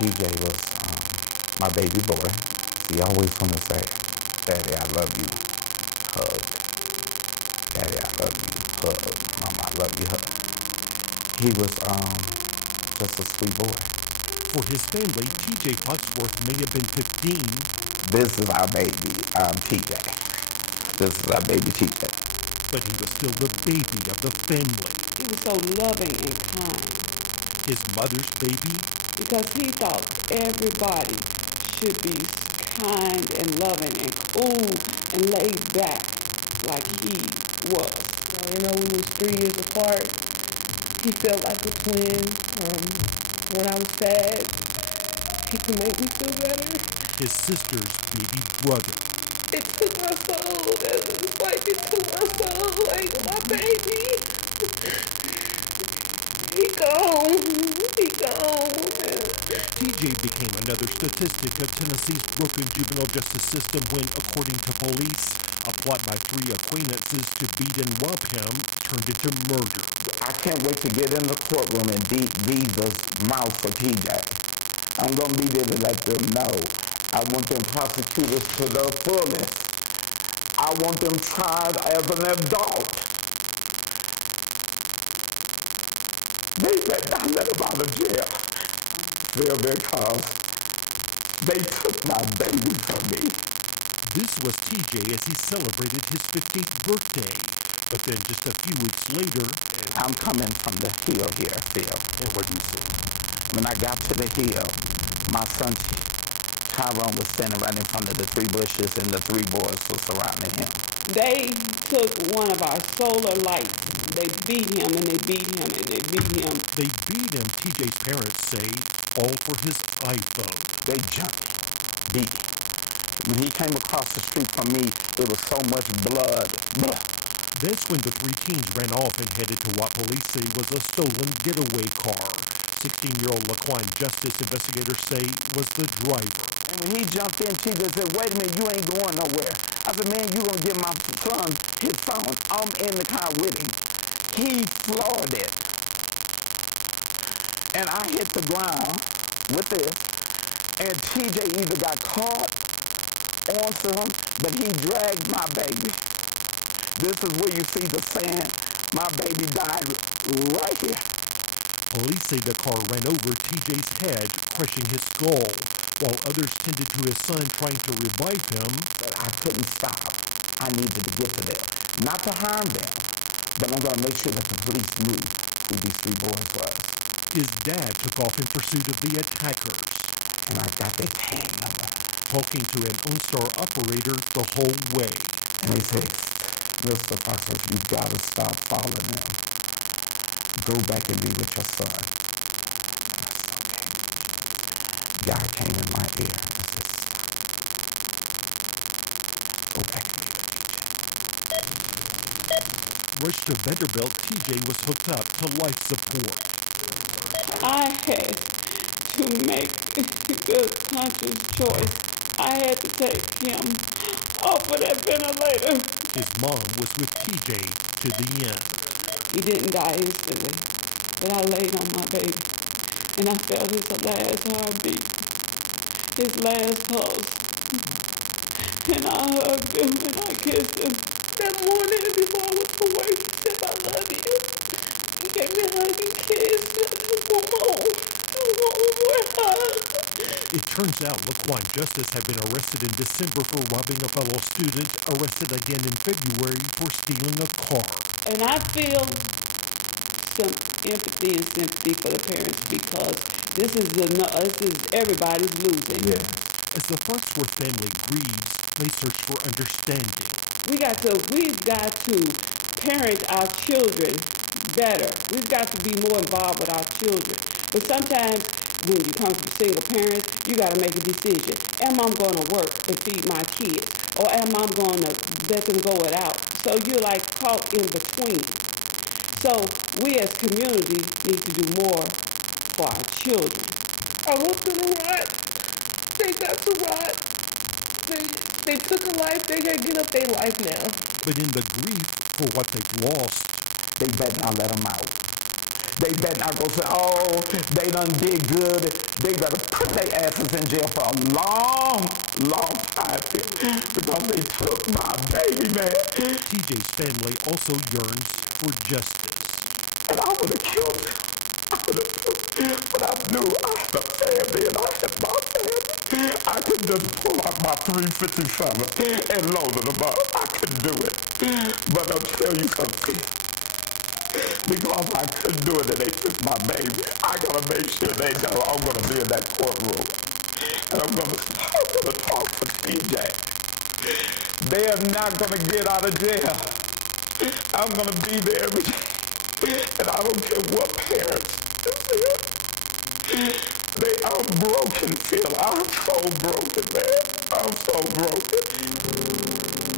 TJ was my baby boy. He always want to say, "Daddy, I love you." Hug. "Daddy, I love you." Hug. "Mama, I love you." Hug. He was just a sweet boy. For his family, TJ Foxworth may have been 15. This is our baby, TJ. This is our baby TJ. But he was still the baby of the family. He was so loving and kind. His mother's baby? Because he thought everybody should be kind and loving and cool and laid back like he was. You know, we was 3 years apart. He felt like a twin. When I was sad, he could make me feel better. His sister's baby brother. It took my soul. It's like it took my soul. Like my baby. He gone. He gone. TJ became another statistic of Tennessee's broken juvenile justice system when, according to police, a plot by 3 acquaintances to beat and rob him turned into murder. I can't wait to get in the courtroom and be the mouth for TJ. I'm going to be there to let them know. I want them prosecutors to the fullest. I want them tried as an adult. They better not let him out of jail. Because they took my baby from me. This was TJ as he celebrated his 15th birthday. But then just a few weeks later... I'm coming from the hill here, Phil. And what do you see? When I got to the hill, my son Tyrone was standing right in front of the 3 bushes and the 3 boys were surrounding him. They took one of our solar lights. They beat him and they beat him and they beat him. They beat him, TJ's parents say, all for his iPhone. They jumped, beat. When he came across the street from me, there was so much blood. That's when the 3 teens ran off and headed to what police say was a stolen getaway car. 16-year-old Laquan Justice, investigators say, was the driver. And when he jumped in, TJ said, "Wait a minute, you ain't going nowhere." I said, "Man, you gonna get my son his phone." I'm in the car with him. He floored it. And I hit the ground with this. And TJ either got caught onto him, but he dragged my baby. This is where you see the sand. My baby died right here. Police say the car ran over TJ's head, crushing his skull, while others tended to his son trying to revive him. But I couldn't stop. I needed to get to them. Not to harm them, but I'm going to make sure that the police knew who these 3 boys were. His dad took off in pursuit of the attackers. And I got their tag number. Talking to an OnStar operator the whole way. And they said, "Mr. Foster, you've got to stop following them. Go back and be with your son." God came in my ear and said, "Go back and be with TJ." Rushed to Vanderbilt, TJ was hooked up to life support. I had to make the conscious choice. I had to take him off of that ventilator. His mom was with TJ to the end. He didn't die instantly, but I laid on my baby, and I felt his last heartbeat, his last pulse. And I hugged him and I kissed him. That morning before I went to work, he said, "I love you." He gave me a hug and kiss. One more hug. It turns out Laquan Justice had been arrested in December for robbing a fellow student, arrested again in February for stealing a car. And I feel some empathy and sympathy for the parents because this is everybody's losing. Yeah. As the Foxworth family grieves, they search for understanding. We've got to parent our children better. We've got to be more involved with our children. But sometimes when you come from single parents, you got to make a decision. Am I going to work and feed my kids? Or am I going to let them go it out? So you're like caught in between. So we as community need to do more for our children. I want them to rot. They got to rot. They took a life. They got to get up their life now. But in the grief for what they've lost, They better not let them out. They better not go say, oh, they done did good. They better put their asses in jail for a long, long time because they took my baby, man. TJ's family also yearns for justice. And I would have killed him. I would have took him. But I knew I had a family and I had my family. I could just pull out my 357 and load them up. I could do it. But I'll tell you something. Because I couldn't do it and they took my baby, I gotta make sure they know I'm gonna be in that courtroom. And I'm gonna talk to TJ. They are not gonna get out of jail. I'm gonna be there every day. And I don't care what parents. I'm broken, Phil. I'm so broken, man. I'm so broken.